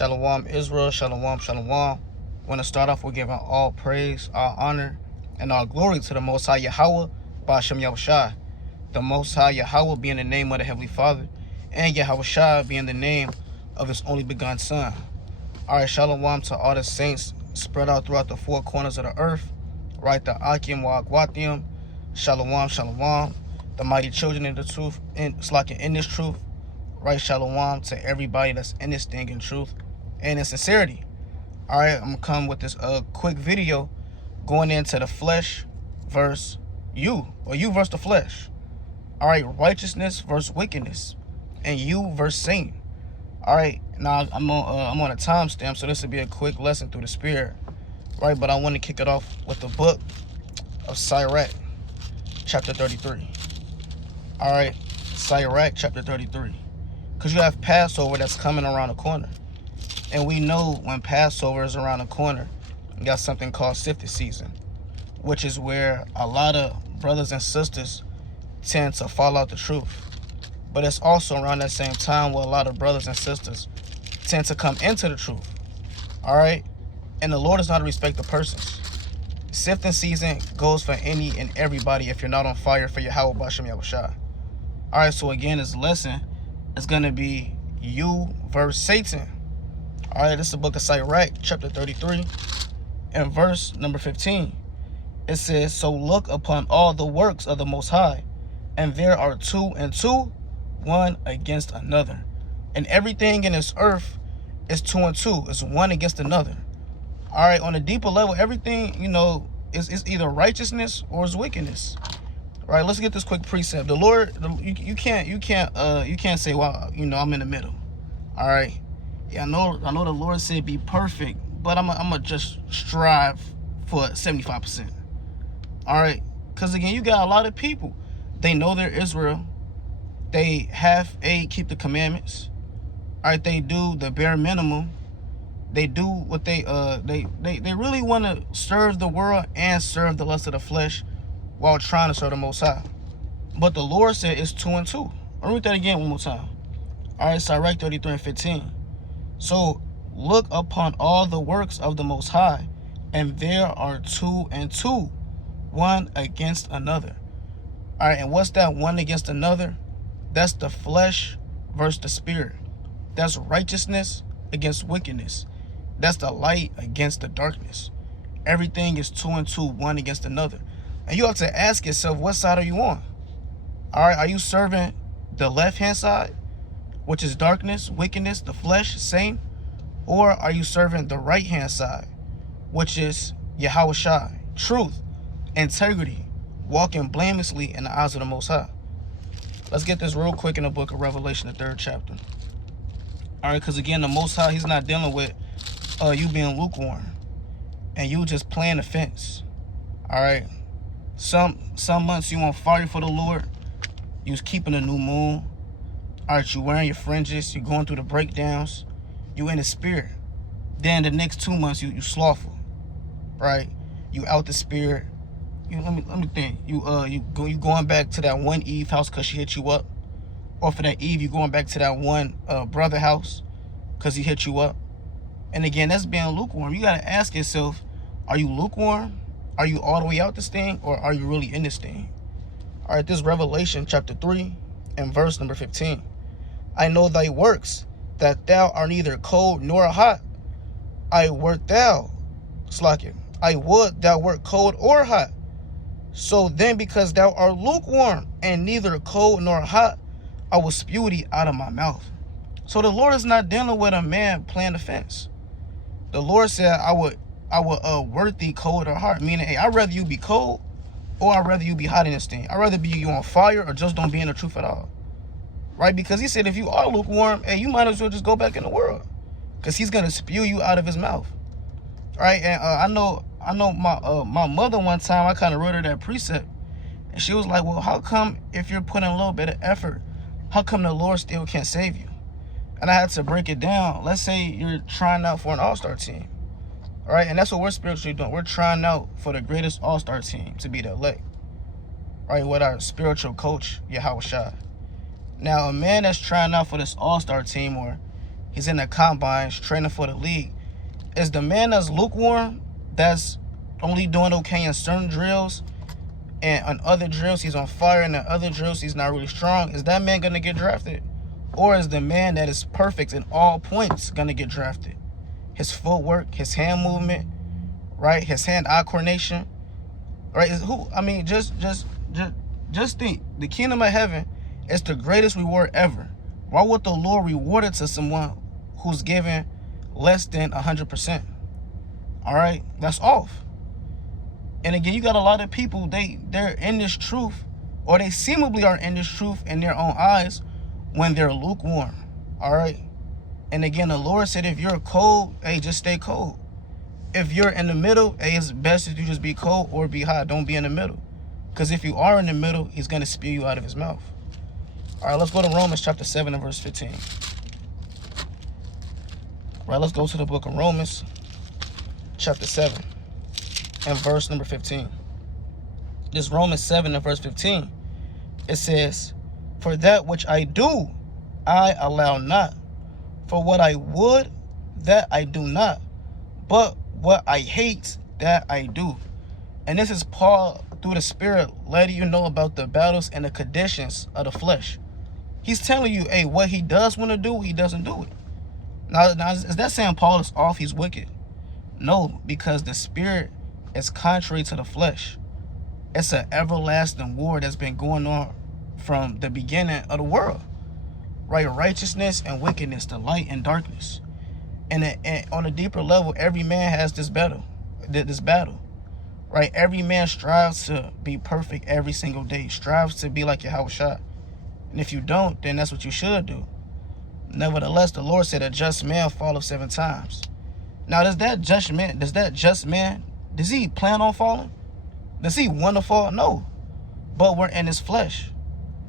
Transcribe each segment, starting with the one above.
Shalom Israel, shalom, shalom. Want to start off with giving all praise, all honor, and all glory to the Most High Yahweh, Ba'ashem Yahushai. The Most High Yahweh being the name of the Heavenly Father, and Yahushai being the name of His only begotten Son. Alright, shalom to all the saints spread out throughout the four corners of the earth. Right, the Akim wa Akwathium. Shalom, shalom. The mighty children in the truth, in this truth. Right, shalom to everybody that's in this thing in truth and in sincerity. Alright, I'm gonna come with this quick video going into the flesh versus you, or you versus the flesh. Alright, righteousness versus wickedness, and you versus Satan. Alright, now I'm on a timestamp, so this will be a quick lesson through the spirit. Right, but I want to kick it off with the book of Sirach, chapter 33. Alright, Sirach, chapter 33. Because you have Passover that's coming around the corner. And we know when Passover is around the corner, you got something called sifting season, which is where a lot of brothers and sisters tend to fall out the truth. But it's also around that same time where a lot of brothers and sisters tend to come into the truth. Alright? And the Lord does not respect the persons. Sifting season goes for any and everybody if you're not on fire for Yahweh Ba'ashem Yahushai. Alright, so again, this lesson is going to be you versus Satan. Alright, this is the book of Sirach, chapter 33, and verse number 15. It says, "So look upon all the works of the Most High, and there are two and two, one against another." And everything in this earth is two and two. It's one against another. Alright, on a deeper level, everything, is either righteousness or is wickedness. Right, let's get this quick precept. The Lord, you can't say, well, I'm in the middle. All right, yeah, I know the Lord said be perfect, but I'm gonna just strive for 75%. All right, because again, you got a lot of people. They know they're Israel. They keep the commandments. All right, they do the bare minimum. They do what they really want to serve the world and serve the lust of the flesh, while trying to serve the Most High. But the Lord said it's two and two. I'll read that again one more time. Alright, Sirach 33 and 15. So look upon all the works of the Most High, and there are two and two, one against another. Alright, and what's that one against another? That's the flesh versus the spirit. That's righteousness against wickedness. That's the light against the darkness. Everything is two and two, one against another. And you have to ask yourself, what side are you on? All right, are you serving the left-hand side, which is darkness, wickedness, the flesh, same? Or are you serving the right-hand side, which is Yahushai, truth, integrity, walking blamelessly in the eyes of the Most High? Let's get this real quick in the book of Revelation, the 3rd chapter. All right, because again, the Most High, He's not dealing with you being lukewarm and you just playing the fence. All right. Some months you on fire for the Lord. You was keeping a new moon. All right, you wearing your fringes. You going through the breakdowns. You in the spirit. Then the next 2 months you slothful, right? You out the spirit. Let me think. You going back to that one Eve house because she hit you up, or for that Eve you going back to that one brother house because he hit you up. And again, that's being lukewarm. You gotta ask yourself, are you lukewarm? Are you all the way out this thing, or are you really in this thing? All right, this is Revelation chapter 3 and verse number 15. "I know thy works, that thou art neither cold nor hot. I would thou wert cold or hot. So then, because thou art lukewarm and neither cold nor hot, I will spew thee out of my mouth." So the Lord is not dealing with a man playing the fence. The Lord said, I would word thee cold or hot, meaning, hey, I'd rather you be cold or I'd rather you be hot in this thing. I'd rather be you on fire or just don't be in the truth at all. Right? Because He said if you are lukewarm, hey, you might as well just go back in the world, because He's going to spew you out of His mouth. Right? And I know my mother one time, I kind of wrote her that precept, and she was like, well, how come if you're putting a little bit of effort, how come the Lord still can't save you? And I had to break it down. Let's say you're trying out for an all-star team. All right, and that's what we're spiritually doing. We're trying out for the greatest all-star team, to be the elect. Right, with our spiritual coach, Yahushua. Now, a man that's trying out for this all-star team, or He's in the combines training for the league. Is the man that's lukewarm, that's only doing okay in certain drills, and on other drills he's on fire, and in other drills he's not really strong, is that man going to get drafted? Or is the man that is perfect in all points going to get drafted? His footwork, his hand movement, right? His hand-eye coordination, right? Just think. The kingdom of heaven is the greatest reward ever. Why would the Lord reward it to someone who's given less than 100%? All right, that's off. And again, you got a lot of people, they're in this truth, or they seemingly are in this truth in their own eyes when they're lukewarm. All right. And again, the Lord said, if you're cold, hey, just stay cold. If you're in the middle, hey, it's best if you just be cold or be hot. Don't be in the middle. Because if you are in the middle, he's going to spew you out of his mouth. All right, let's go to Romans chapter 7 and verse 15. All right, let's go to the book of Romans chapter 7 and verse number 15. This Romans 7 and verse 15. It says, for that which I do, I allow not. For what I would, that I do not. But what I hate, that I do. And this is Paul, through the Spirit, letting you know about the battles and the conditions of the flesh. He's telling you, hey, what he does want to do, he doesn't do it. Now, is that saying Paul is off, he's wicked? No, because the Spirit is contrary to the flesh. It's an everlasting war that's been going on from the beginning of the world. Right? Righteousness and wickedness, the light and darkness. And on a deeper level, every man has this battle. Right? Every man strives to be perfect every single day. Strives to be like Yahushua. And if you don't, then that's what you should do. Nevertheless, the Lord said, a just man falleth 7 times. Now, does that just man, does he plan on falling? Does he want to fall? No. But we're in his flesh.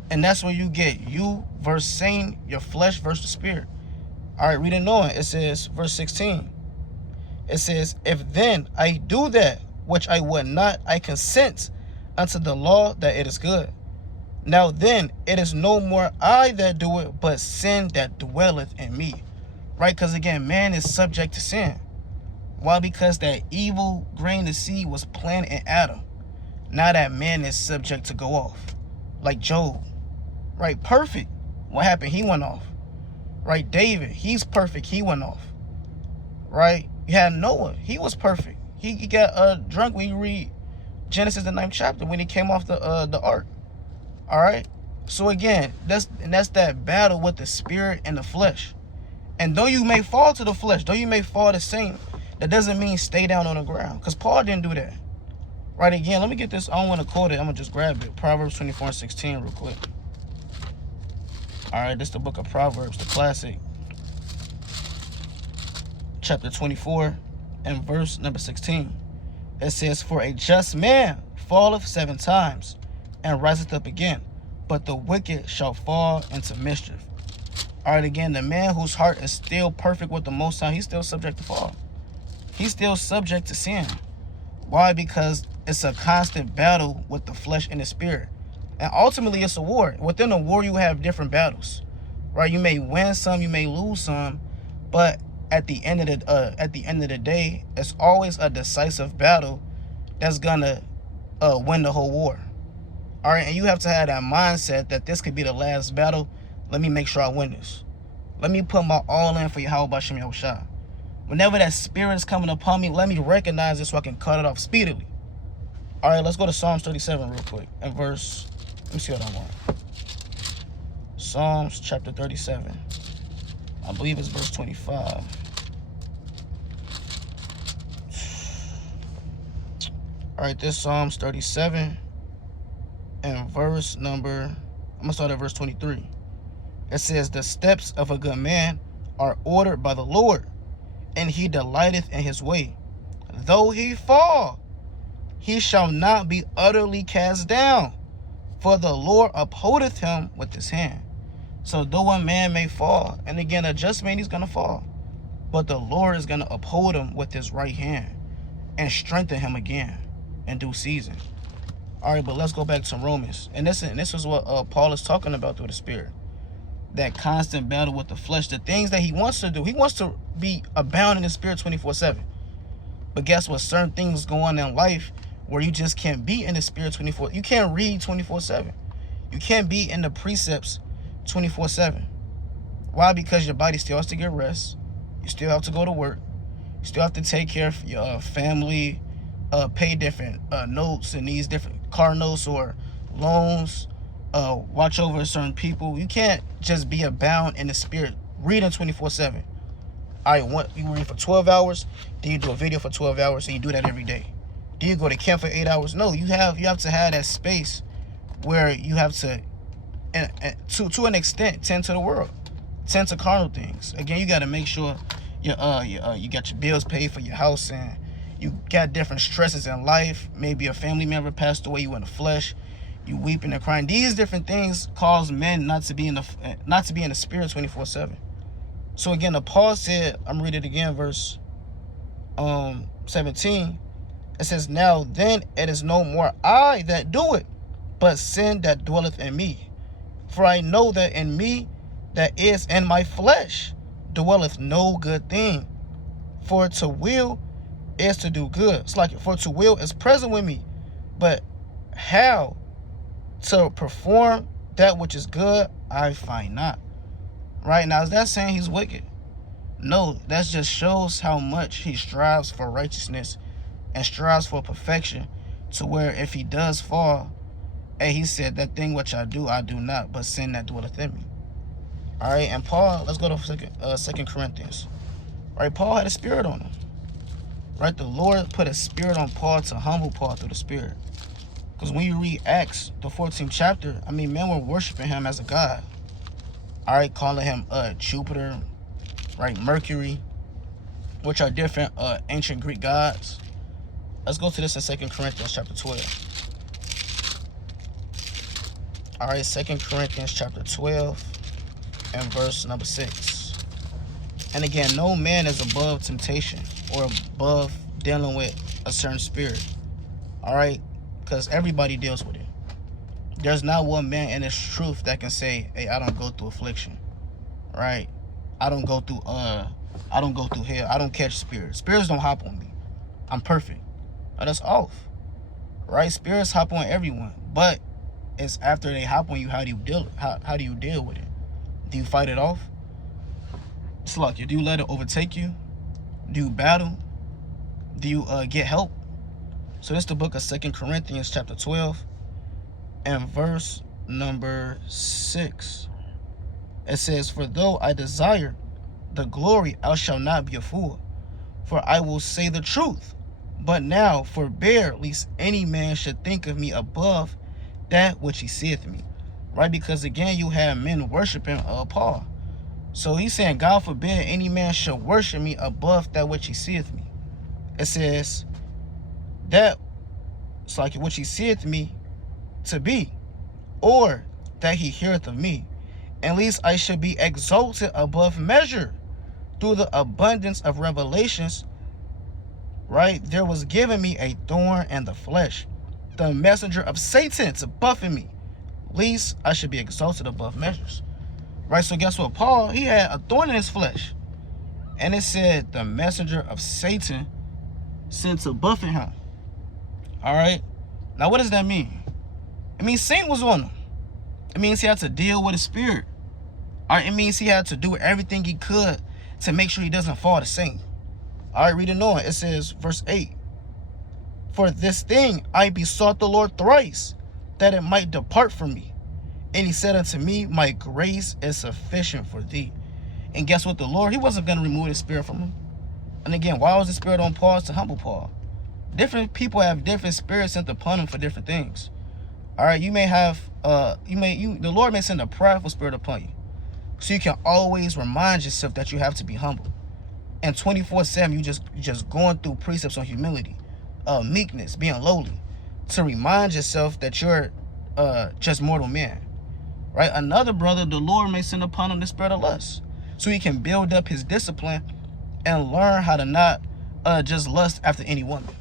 And that's where you get you versus Satan, your flesh versus the spirit. All right, reading on. It says, verse 16. It says, if then I do that which I would not, I consent unto the law that it is good. Now then, it is no more I that do it, but sin that dwelleth in me. Right? Because again, man is subject to sin. Why? Because that evil grain of seed was planted in Adam. Now that man is subject to go off. Like Job. Right? Perfect. What happened? He went off. Right? David, he's perfect. He went off. Right? You had Noah. He was perfect. He got drunk when you read Genesis the 9th chapter when he came off the ark. All right? So again, that's that battle with the spirit and the flesh. And though you may fall to the flesh, though you may fall the same, that doesn't mean stay down on the ground. Because Paul didn't do that. Right? Again, let me get this. I don't want to quote it. I'm going to just grab it. Proverbs 24 and 16 real quick. All right, this is the book of Proverbs, the classic. Chapter 24 and verse number 16. It says, for a just man falleth 7 times and riseth up again, but the wicked shall fall into mischief. All right, again, the man whose heart is still perfect with the Most High, he's still subject to fall. He's still subject to sin. Why? Because it's a constant battle with the flesh and the spirit. And ultimately, it's a war. Within a war, you have different battles, right? You may win some, you may lose some, but at the end of the day, it's always a decisive battle that's gonna win the whole war. All right, and you have to have that mindset that this could be the last battle. Let me make sure I win this. Let me put my all in for Yahweh Bashem Yahushua. Whenever that spirit is coming upon me, let me recognize it so I can cut it off speedily. All right, let's go to Psalms 37 real quick and verse. Let me see what I want. Psalms chapter 37. I believe it's verse 25. All right, this Psalms 37 and verse number, I'm going to start at verse 23. It says, the steps of a good man are ordered by the Lord, and he delighteth in his way. Though he fall, he shall not be utterly cast down, for the Lord upholdeth him with his hand. So though a man may fall, and again, a just man, he's going to fall, but the Lord is going to uphold him with his right hand and strengthen him again in due season. All right, but let's go back to Romans. And this is what Paul is talking about through the Spirit. that constant battle with the flesh, the things that he wants to do. He wants to be abound in the spirit 24/7. But guess what? Certain things go on in life where you just can't be in the spirit 24. You can't read 24/7. You can't be in the precepts 24/7. Why? Because your body still has to get rest. You still have to go to work. You still have to take care of your family, pay different notes and these different car notes or loans, watch over certain people. You can't just be abound in the spirit reading 24/7. You read for 12 hours, then you do a video for 12 hours, and you do that every day. Do you go to camp for 8 hours? No, you have to have that space where you have to an extent, tend to the world, tend to carnal things. Again, you got to make sure you got your bills paid for your house, and you got different stresses in life. Maybe a family member passed away, you in the flesh, you weeping and crying. These different things cause men not to be in the spirit 24/7. So again, the Paul said, I'm reading it again, verse 17. It says, now then it is no more I that do it, but sin that dwelleth in me. For I know that in me, that is in my flesh, dwelleth no good thing. For to will is to do good. It's like, for to will is present with me, but how to perform that which is good, I find not. Right? Now, is that saying he's wicked? No, that just shows how much he strives for righteousness and strives for perfection, to where if he does fall, and he said, that thing which I do not, but sin that dwelleth in me. All right, and Paul, let's go to 2 Corinthians. Right, Paul had a spirit on him. Right, the Lord put a spirit on Paul to humble Paul through the spirit. Because when you read Acts, the 14th chapter, men were worshiping him as a god. All right, calling him Jupiter, right, Mercury, which are different ancient Greek gods. Let's go to this in 2 Corinthians chapter 12. All right, 2 Corinthians chapter 12 and verse number 6. And again, no man is above temptation or above dealing with a certain spirit. All right, because everybody deals with it. There's not one man in this truth that can say, hey, I don't go through affliction, right? I don't go through hell. I don't catch spirits. Spirits don't hop on me. I'm perfect. That's off, right? Spirits hop on everyone, but it's after they hop on you, how do you deal with it? Do you fight it off? It's like, do you let it overtake you? Do you battle? Do you get help? So this is the book of 2 Corinthians chapter 12 and verse number 6. It says, for though I desire the glory, I shall not be a fool, for I will say the truth. But now forbear, lest any man should think of me above that which he seeth me. Right? Because again, you have men worshiping Paul. So he's saying, God forbid any man should worship me above that which he seeth me. It says that it's like which he seeth me to be, or that he heareth of me, at least I should be exalted above measure through the abundance of revelations. Right? There was given me a thorn in the flesh, the messenger of Satan to buffet me, lest I should be exalted above measures. Right? So guess what? Paul, he had a thorn in his flesh. And it said the messenger of Satan sent to buffet him. All right? Now, what does that mean? It means Satan was on him. It means he had to deal with his spirit. All right? It means he had to do everything he could to make sure he doesn't fall to Satan. All right, read it on. It says, verse 8. For this thing I besought the Lord thrice, that it might depart from me. And he said unto me, my grace is sufficient for thee. And guess what? The Lord, he wasn't going to remove his spirit from him. And again, why was the spirit on Paul? To humble Paul. Different people have different spirits sent upon them for different things. All right, you may have, the Lord may send a prideful spirit upon you. So you can always remind yourself that you have to be humble. And 24/7, you just going through precepts on humility, meekness, being lowly, to remind yourself that you're just mortal man. Right? Another brother, the Lord may send upon him the spirit of lust, so he can build up his discipline and learn how to not just lust after any woman.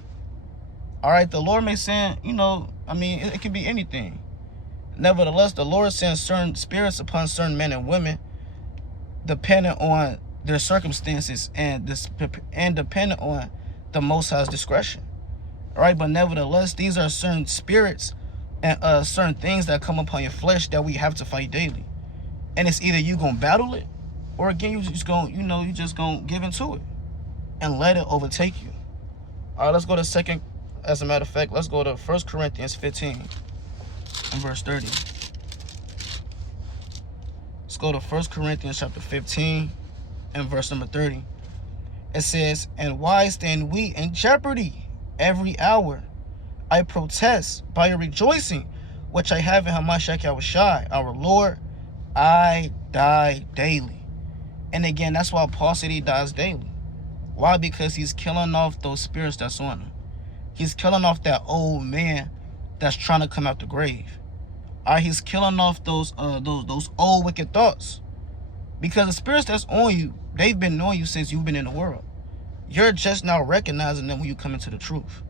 All right, the Lord may send, it could be anything. Nevertheless, the Lord sends certain spirits upon certain men and women, depending on their circumstances and dependent on the Most High's discretion. All right, but nevertheless, these are certain spirits and certain things that come upon your flesh that we have to fight daily. And it's either you gonna battle it, or again you just gonna give into it and let it overtake you. All right, let's go to as a matter of fact, let's go to 1 Corinthians 15 and verse 30. Let's go to 1 Corinthians chapter 15 and verse number 30. It says, "And why stand we in jeopardy every hour? I protest by a rejoicing which I have in Hamashiach Yahushua, our Lord, I die daily." And again, that's why Paul said he dies daily. Why? Because he's killing off those spirits that's on him. He's killing off that old man that's trying to come out the grave. All right, he's killing off those old wicked thoughts. Because the spirits that's on you, they've been on you since you've been in the world. You're just now recognizing them when you come into the truth.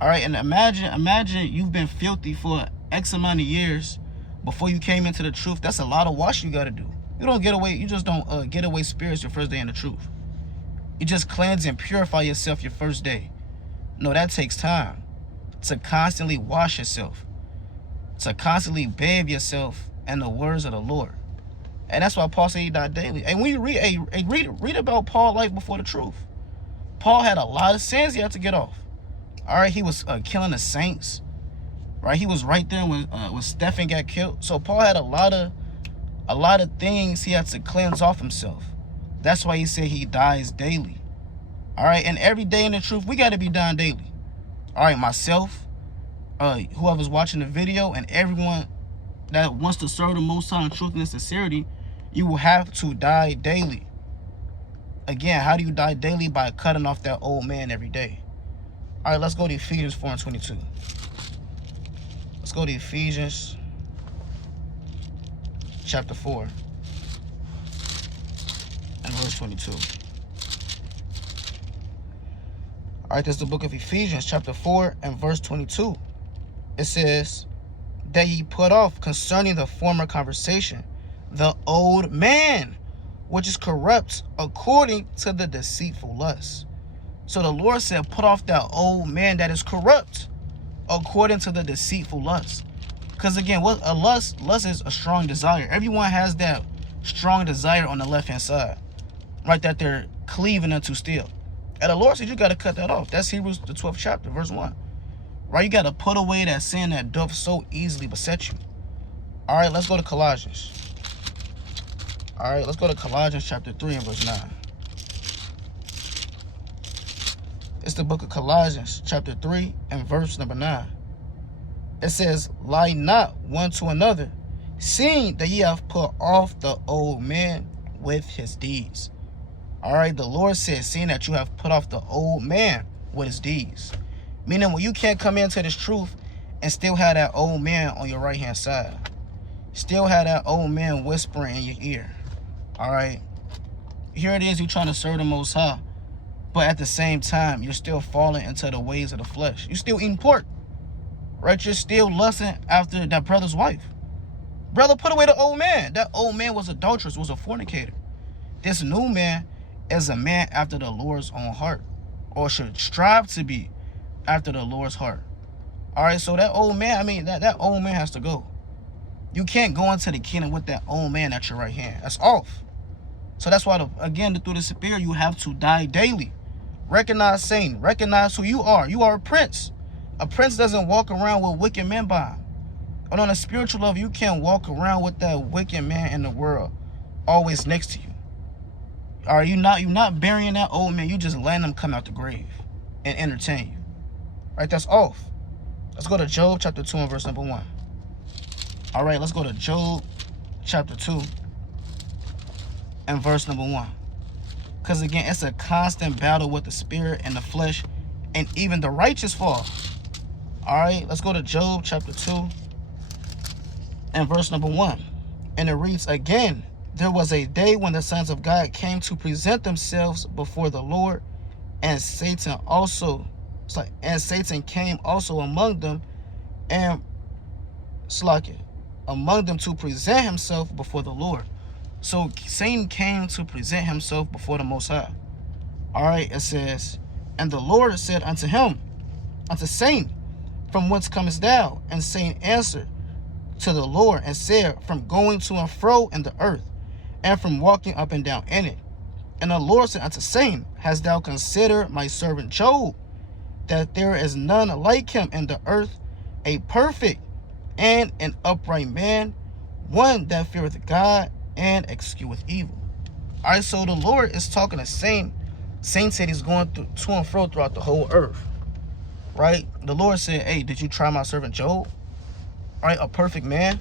All right, and imagine you've been filthy for X amount of years before you came into the truth. That's a lot of wash you got to do. You don't get away. You just don't get away spirits your first day in the truth. You just cleanse and purify yourself your first day. No, that takes time to constantly wash yourself, to constantly bathe yourself in the words of the Lord. And that's why Paul said he died daily. And when you read about Paul's life before the truth, Paul had a lot of sins he had to get off. All right, he was killing the saints. Right, he was right there when Stephen got killed. So Paul had a lot of things he had to cleanse off himself. That's why he said he dies daily. All right, and every day in the truth, we got to be dying daily. All right, myself, whoever's watching the video, and everyone that wants to serve the Most High in truth and sincerity, you will have to die daily. Again, how do you die daily? By cutting off that old man every day. All right, let's go to Ephesians 4 and 22. Let's go to Ephesians chapter 4 and verse 22. All right, this is the book of Ephesians chapter 4 and verse 22. It says, "That ye put off concerning the former conversation the old man, which is corrupt according to the deceitful lust." So the Lord said, put off that old man that is corrupt according to the deceitful lust. Because again, what a lust is a strong desire. Everyone has that strong desire on the left-hand side, right, that they're cleaving unto still. And the Lord said you got to cut that off. That's Hebrews the 12th chapter, verse 1. Right, you got to put away that sin that doth so easily beset you. All right, let's go to Colossians. All right, let's go to Colossians chapter 3 and verse 9. It's the book of Colossians chapter 3 and verse number 9. It says, "Lie not one to another, seeing that ye have put off the old man with his deeds." All right, the Lord says, seeing that you have put off the old man with his deeds. Meaning, when you can't come into this truth and still have that old man on your right-hand side. Still have that old man whispering in your ear. All right, here it is, you trying to serve the Most High, but at the same time, you're still falling into the ways of the flesh. You're still eating pork, right? You're still lusting after that brother's wife. Brother, put away the old man. That old man was adulterous, was a fornicator. This new man is a man after the Lord's own heart, or should strive to be after the Lord's heart. All right, so that old man, that old man has to go. You can't go into the kingdom with that old man at your right hand. That's off. So that's why, through the Spirit, you have to die daily. Recognize Satan. Recognize who you are. You are a prince. A prince doesn't walk around with wicked men by him. But on a spiritual level, you can't walk around with that wicked man in the world always next to you. All right, you're not burying that old man. You just letting him come out the grave and entertain you. All right, that's off. Let's go to Job chapter 2 and verse number 1. All right, let's go to Job chapter 2 and verse number 1. Because again, it's a constant battle with the spirit and the flesh, and even the righteous fall. All right, let's go to Job chapter 2 and verse number 1. And it reads, "Again, there was a day when the sons of God came to present themselves before the Lord, and Satan came also among them, and among them to present himself before the Lord. So Satan came to present himself before the Most High. All right, it says, and the Lord said unto him, unto Satan, from whence comest thou? And Satan answered to the Lord and said, from going to and fro in the earth, and from walking up and down in it. And the Lord said unto Satan, hast thou considered my servant Job, that there is none like him in the earth, a perfect and an upright man, one that feareth God and escheweth evil. All right, so the Lord is talking to Satan. Satan said he's going to and fro throughout the whole earth, right? The Lord said, hey, did you try my servant Job? All right, a perfect man,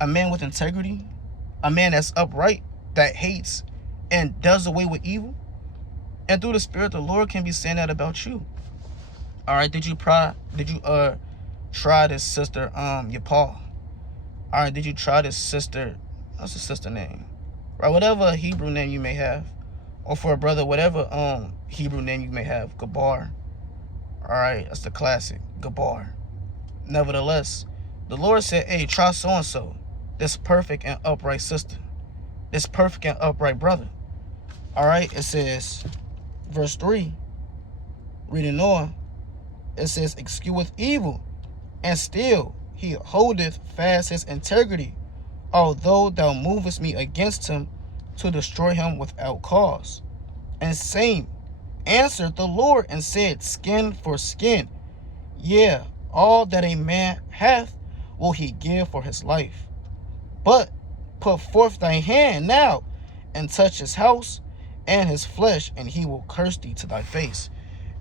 a man with integrity, a man that's upright, that hates and does away with evil. And through the Spirit, the Lord can be saying that about you. All right, did you try this sister, Yapal? All right, did you try this sister? What's the sister name? Right, whatever Hebrew name you may have, or for a brother, whatever Hebrew name you may have, Gabar. All right, that's the classic, Gabar. Nevertheless, the Lord said, hey, try so-and-so, this perfect and upright sister, this perfect and upright brother. All right, it says, verse 3, reading on, it says, excuseth evil, and still he holdeth fast his integrity, although thou movest me against him to destroy him without cause. And Satan answered the Lord and said, skin for skin, yeah, all that a man hath will he give for his life. But put forth thy hand now, and touch his house and his flesh, and he will curse thee to thy face.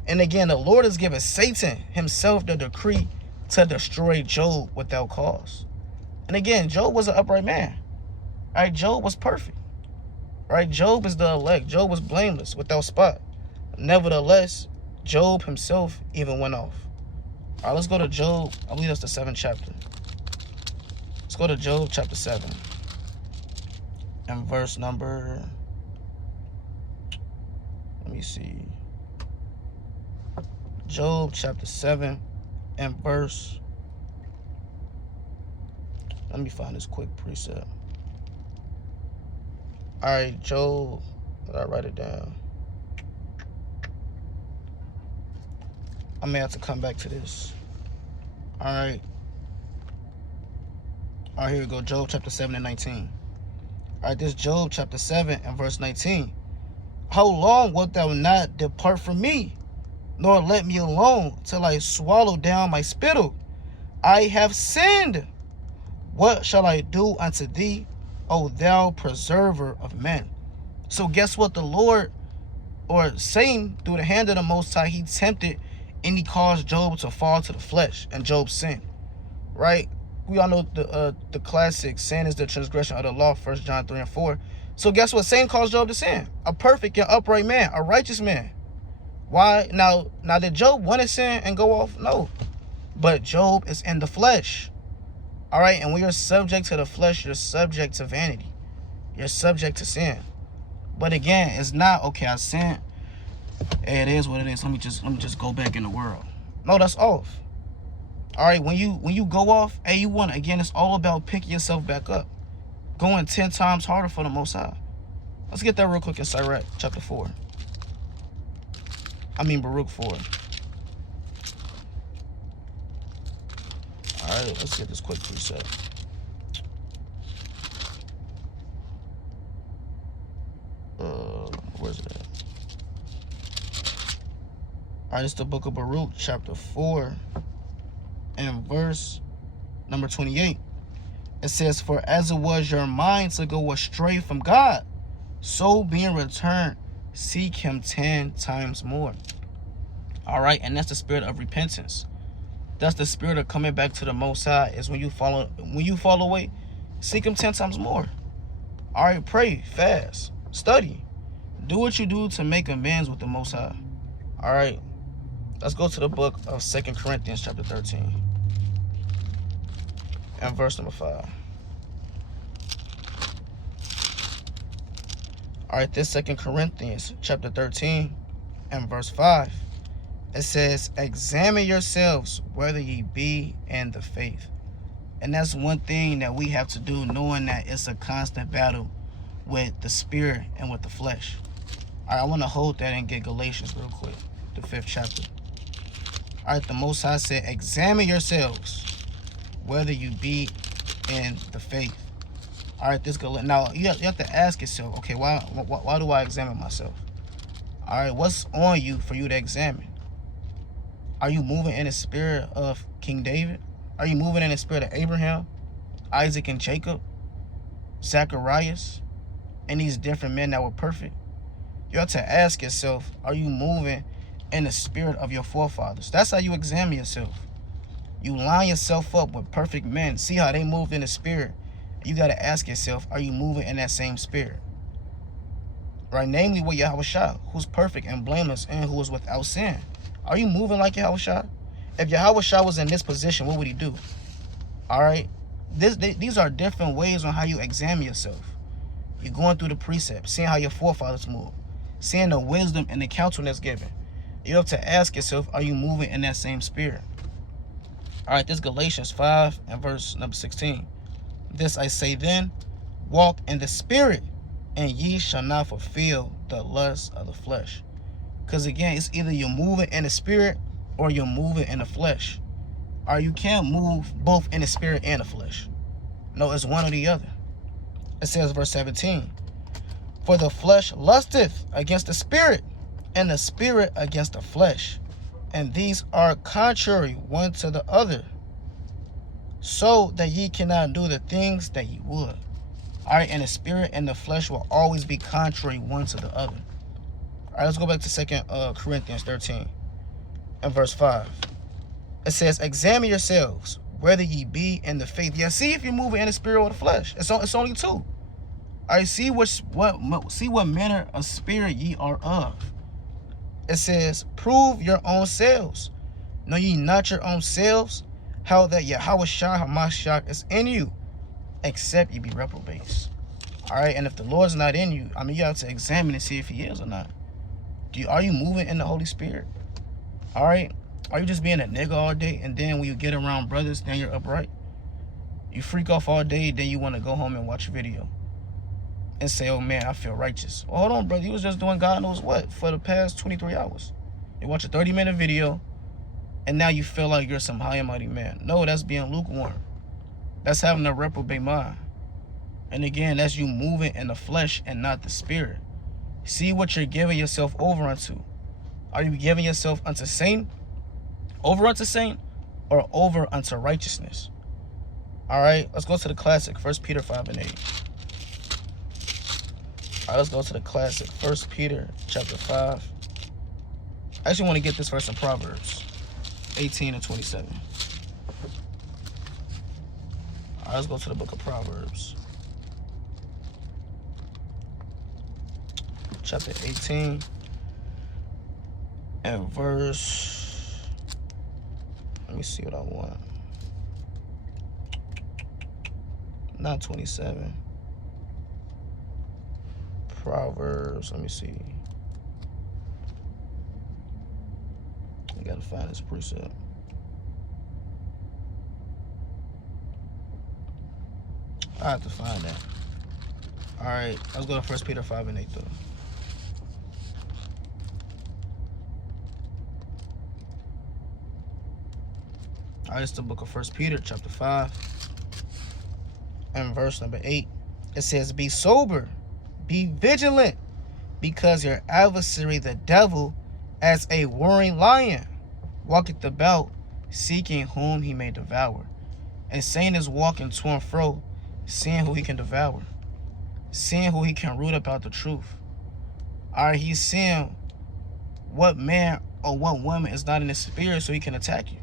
And again, the Lord has given Satan himself the decree to destroy Job without cause. And again, Job was an upright man. All right, Job was perfect. Right, Job is the elect. Job was blameless, without spot. Nevertheless, Job himself even went off. All right, let's go to Job. I believe that's the 7th chapter. Let's go to Job chapter 7 and verse number, let me see. Job chapter 7 and verse, let me find this quick precept. All right, Job, did I write it down? I may have to come back to this. All right. All right, here we go. Job chapter 7 and 19. All right, this is Job chapter 7 and verse 19. How long wilt thou not depart from me, nor let me alone till I swallow down my spittle? I have sinned. What shall I do unto thee, O thou preserver of men? So guess what? The Lord, or Satan, through the hand of the Most High, he tempted and he caused Job to fall to the flesh, and Job sinned. Right? We all know the classic, sin is the transgression of the law, 1 John 3 and 4. So guess what? Satan caused Job to sin. A perfect and upright man, a righteous man. Why? Now did Job want to sin and go off? No. But Job is in the flesh. All right, and when you're subject to the flesh, you're subject to vanity. You're subject to sin. But again, it's not, okay, I sinned. Hey, it is what it is. Let me just go back in the world. No, that's off. All right, when you go off, hey, you want, again, it's all about picking yourself back up. Going 10 times harder for the Most High. Let's get that real quick in Sirach chapter 4. Baruch 4. All right, let's get this quick precept. Where's it at? All right, it's the book of Baruch, chapter 4, and verse number 28. It says, for as it was your mind to go astray from God, so being returned, seek him 10 times more. All right, and that's the spirit of repentance. That's the spirit of coming back to the Most High, is when you fall away, seek him 10 times more. All right, pray, fast, study. Do what you do to make amends with the Most High. All right, let's go to the book of 2 Corinthians chapter 13 and verse number 5. All right, this 2 Corinthians chapter 13 and verse 5. It says, examine yourselves whether ye be in the faith. And that's one thing that we have to do, knowing that it's a constant battle with the spirit and with the flesh. All right, I want to hold that and get Galatians real quick, the 5th chapter. All right, the Most High said, examine yourselves, whether you be in the faith. All right, this now you have to ask yourself, okay, why do I examine myself? All right, what's on you for you to examine? Are you moving in the spirit of King David? Are you moving in the spirit of Abraham, Isaac and Jacob, Zacharias, and these different men that were perfect? You have to ask yourself, are you moving in the spirit of your forefathers? That's how you examine yourself. You line yourself up with perfect men. See how they moved in the spirit. You got to ask yourself, are you moving in that same spirit? Right? Namely with Yahushua, who's perfect and blameless and who is without sin. Are you moving like Yahushua? If Yahushua was in this position, what would he do? All right? These are different ways on how you examine yourself. You're going through the precepts, seeing how your forefathers move, seeing the wisdom and the counsel that's given. You have to ask yourself, are you moving in that same spirit? All right, this is Galatians 5 and verse number 16. This I say then, walk in the spirit, and ye shall not fulfill the lust of the flesh. Because again, it's either you're moving in the spirit or you're moving in the flesh. Or you can't move both in the spirit and the flesh. No, it's one or the other. It says, verse 17, for the flesh lusteth against the spirit, and the spirit against the flesh. And these are contrary one to the other, so that ye cannot do the things that ye would. All right, and the spirit and the flesh will always be contrary one to the other. All right, let's go back to 2 Corinthians 13 and verse 5. It says, examine yourselves, whether ye be in the faith. Yeah, see if you're moving in the spirit or the flesh. It's only two. All right, see what manner of spirit ye are of. It says, prove your own selves. Know ye not your own selves, how that Yahushua HaMashiach is in you, except ye be reprobates. All right, and if the Lord's not in you, I mean, you have to examine and see if he is or not. Are you moving in the Holy Spirit? All right, are you just being a nigga all day, and then when you get around brothers, then you're upright? You freak off all day, then you want to go home and watch a video and say, oh man, I feel righteous. Well, hold on, brother. You was just doing God knows what for the past 23 hours. You watch a 30-minute video, and now you feel like you're some high and mighty man. No, that's being lukewarm. That's having a reprobate mind. And again, that's you moving in the flesh and not the spirit. See what you're giving yourself over unto. Are you giving yourself unto sin, over unto sin, or over unto righteousness? All right, let's go to the classic, 1 Peter 5 and 8. All right, let's go to the classic, 1 Peter chapter 5. I actually want to get this verse in Proverbs 18 and 27. All right, let's go to the book of Proverbs, chapter 18 and verse, let me see what I want. Not 27. Proverbs, let me see. I gotta find this precept. I have to find that. All right, let's go to 1 Peter 5 and 8 though. All right, it's the book of 1 Peter chapter 5 and verse number 8. It says, be sober, be vigilant, because your adversary the devil, as a roaring lion, walketh about, seeking whom he may devour. And Satan is walking to and fro, seeing who he can devour, seeing who he can root about the truth. All right, he's seeing what man or what woman is not in the spirit so he can attack you.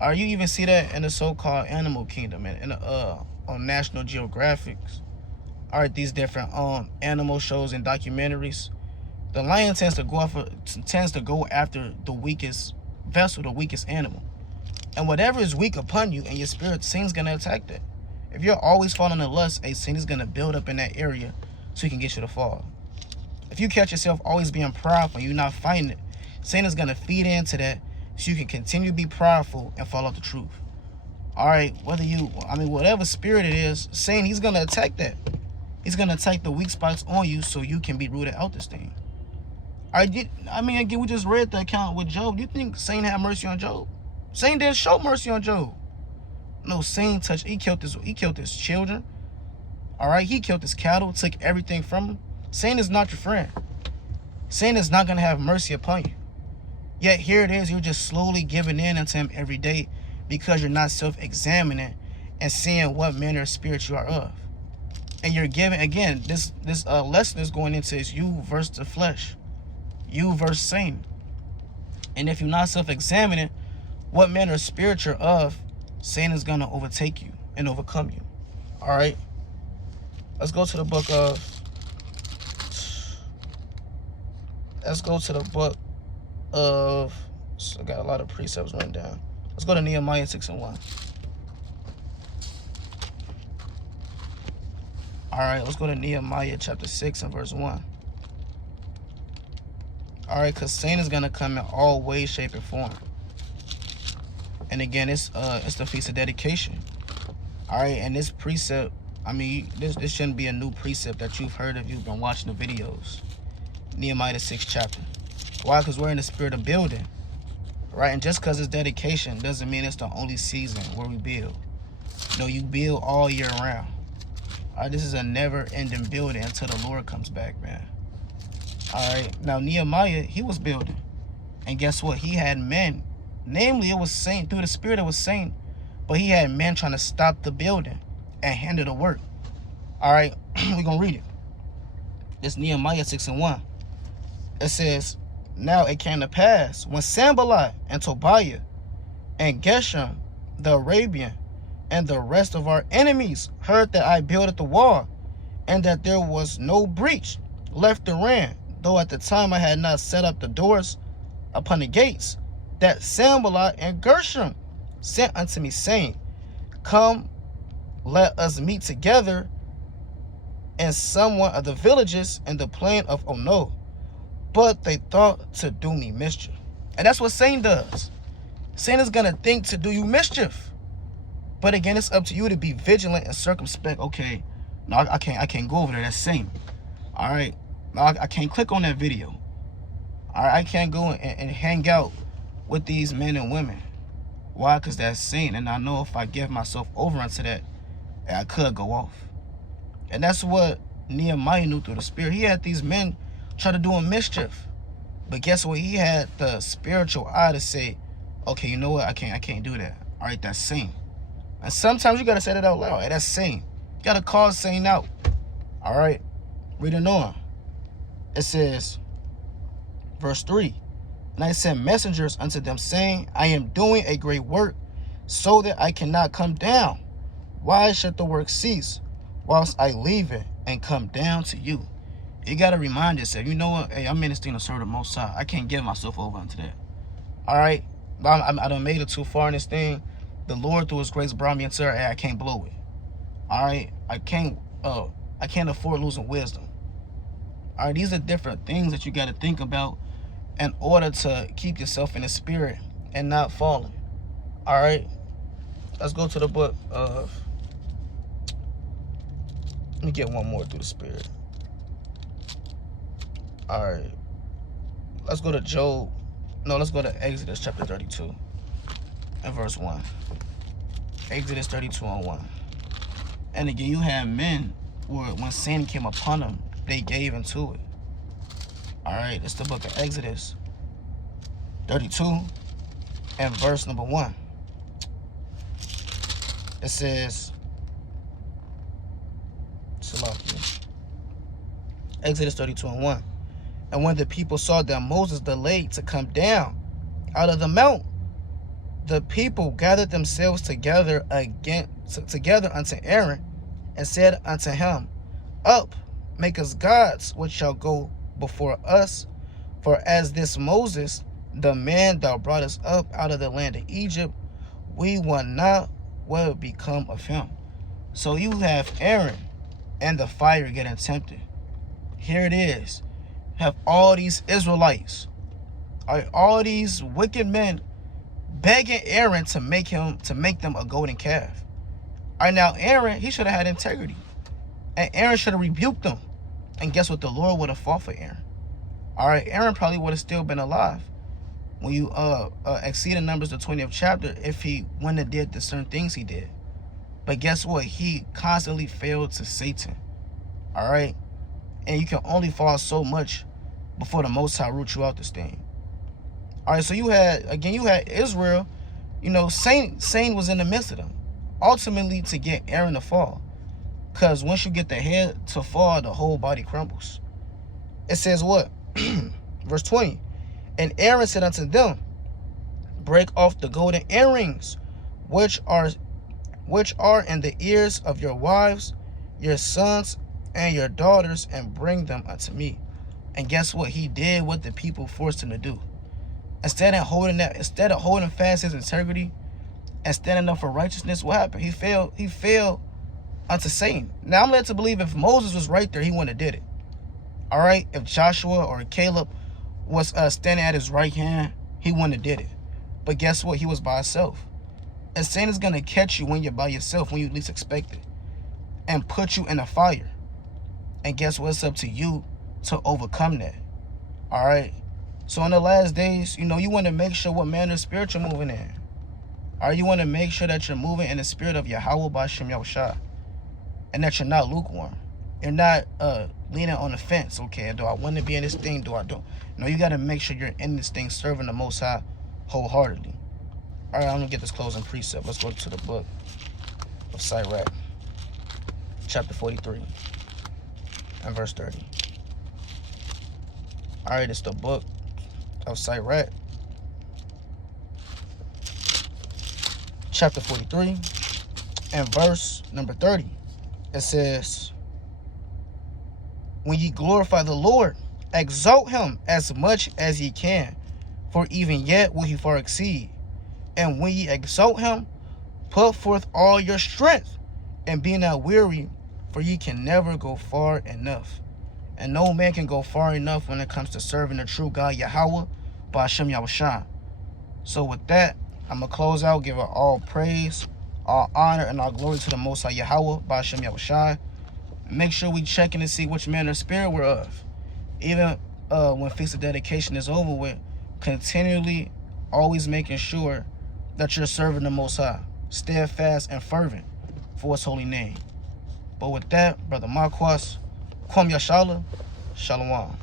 Or you even see that in the so-called animal kingdom and on National Geographic. All right, these different animal shows and documentaries. The lion tends to go after the weakest vessel, the weakest animal. And whatever is weak upon you and your spirit, Satan's gonna attack that. If you're always falling in lust, Satan is gonna build up in that area so he can get you to fall. If you catch yourself always being prideful and you're not fighting it, Satan is gonna feed into that so you can continue to be prideful and follow the truth. All right, whatever spirit it is, saying he's going to attack that. He's going to attack the weak spots on you so you can be rooted out this thing. Again, we just read the account with Job. You think Satan had mercy on Job? Satan didn't show mercy on Job. No, Satan touched. He killed his children. All right, he killed his cattle, took everything from him. Satan is not your friend. Satan is not going to have mercy upon you. Yet here it is, you're just slowly giving in unto him every day because you're not self-examining and seeing what manner of spirit you are of. And you're giving, again, this lesson is going into is you versus the flesh. You versus Satan. And if you're not self-examining what manner of spirit you're of, Satan is going to overtake you and overcome you. All right? Let's go to the book of... So I got a lot of precepts written down. Let's go to Nehemiah 6:1. All right, let's go to Nehemiah chapter 6 and verse 1. All right, because Satan is going to come in all ways, shape, and form. And again, it's the Feast of Dedication. All right, and this precept, this shouldn't be a new precept that you've heard if you've been watching the videos. Nehemiah the 6th chapter. Why? Because we're in the spirit of building, right? And just because it's dedication doesn't mean it's the only season where we build. No, you build all year round. All right, this is a never-ending building until the Lord comes back, man. All right, now Nehemiah, he was building. And guess what? He had men. Namely, it was Satan. Through the spirit, it was Satan. But he had men trying to stop the building and hinder the work. All right, we're going to read it. It's Nehemiah 6:1. It says, now it came to pass, when Sanballat and Tobiah and Geshem the Arabian and the rest of our enemies heard that I builded the wall, and that there was no breach left therein, though at the time I had not set up the doors upon the gates, that Sanballat and Geshem sent unto me, saying, come, let us meet together in some one of the villages in the plain of Ono. But they thought to do me mischief. And that's what Satan does. Satan is going to think to do you mischief. But again, it's up to you to be vigilant and circumspect. Okay, no, I can't go over there. That's Satan. All right, no, I can't click on that video. All right, I can't go and hang out with these men and women. Why? Because that's Satan. And I know if I give myself over unto that, I could go off. And that's what Nehemiah knew through the spirit. He had these men try to do him mischief. But guess what? He had the spiritual eye to say, okay, you know what? I can't do that. All right, that's Satan. And sometimes you got to say that out loud. Hey, that's Satan. You got to call Satan out. All right, reading on. It says, verse 3, and I sent messengers unto them, saying, I am doing a great work, so that I cannot come down. Why should the work cease, whilst I leave it and come down to you? You got to remind yourself, you know what? Hey, I'm ministering to serve the Most High. I can't give myself over unto that. All right? I done made it too far in this thing. The Lord, through his grace, brought me into it. Hey, I can't blow it. All right? I can't afford losing wisdom. All right? These are different things that you got to think about in order to keep yourself in the spirit and not falling. All right? Let's go to the book of... Let me get one more through the spirit. All right, let's go to Job. No, let's go to Exodus chapter 32 and verse 1. Exodus 32 and 1. And again, you have men where when sin came upon them, they gave into it. All right, it's the book of Exodus 32 and verse number 1. It says, Exodus 32 and 1. And when the people saw that Moses delayed to come down out of the mount, the people gathered themselves together unto Aaron, and said unto him, up, make us gods which shall go before us. For as this Moses, the man thou broughtest up out of the land of Egypt, we will not what will become of him. So you have Aaron and the fire getting tempted. Here it is. Have all these Israelites, all these wicked men begging Aaron to make them a golden calf. All right, now Aaron, he should have had integrity, and Aaron should have rebuked them. And guess what? The Lord would have fought for Aaron. All right, Aaron probably would have still been alive when you exceed the Numbers, the 20th chapter, if he wouldn't have did the certain things he did. But guess what? He constantly failed to Satan. All right, and you can only fall so much before the Most High root you out this thing. All right, so you had Israel. You know, Satan was in the midst of them, ultimately to get Aaron to fall. Because once you get the head to fall, the whole body crumbles. It says what? Verse 20. And Aaron said unto them, break off the golden earrings, which are in the ears of your wives, your sons, and your daughters, and bring them unto me. And guess what? He did what the people forced him to do. Instead of holding fast his integrity and standing up for righteousness, what happened? He failed unto Satan. Now I'm led to believe if Moses was right there, he wouldn't have did it. All right, if Joshua or Caleb was standing at his right hand, he wouldn't have did it. But guess what? He was by himself. And Satan is gonna catch you when you're by yourself, when you least expect it, and put you in a fire. And guess what? It's up to you to overcome that. All right. So in the last days, you know, you want to make sure what manner of spirit you're moving in. All right, you want to make sure that you're moving in the spirit of Yahweh B'Shem Yahushua, and that you're not lukewarm. You're not leaning on the fence. Okay, do I want to be in this thing? Do I don't? No, you got to make sure you're in this thing, serving the Most High wholeheartedly. All right, I'm gonna get this closing precept. Let's go to the book of Sirach, chapter 43 and verse 30. All right, it's the book of Sirach, chapter 43 and verse number 30. It says, when ye glorify the Lord, exalt him as much as ye can, for even yet will he far exceed. And when ye exalt him, put forth all your strength, and be not weary, for ye can never go far enough. And no man can go far enough when it comes to serving the true God, Yahweh, B'Shem Yahushua. So with that, I'm going to close out, give it all praise, all honor, and all glory to the Most High Yahweh, B'Shem Yahushua. Make sure we check in to see which manner of spirit we're of. Even when Feast of Dedication is over with, continually always making sure that you're serving the Most High, steadfast and fervent for his holy name. But with that, Brother Marquas, Kwam Yashala, Shalom.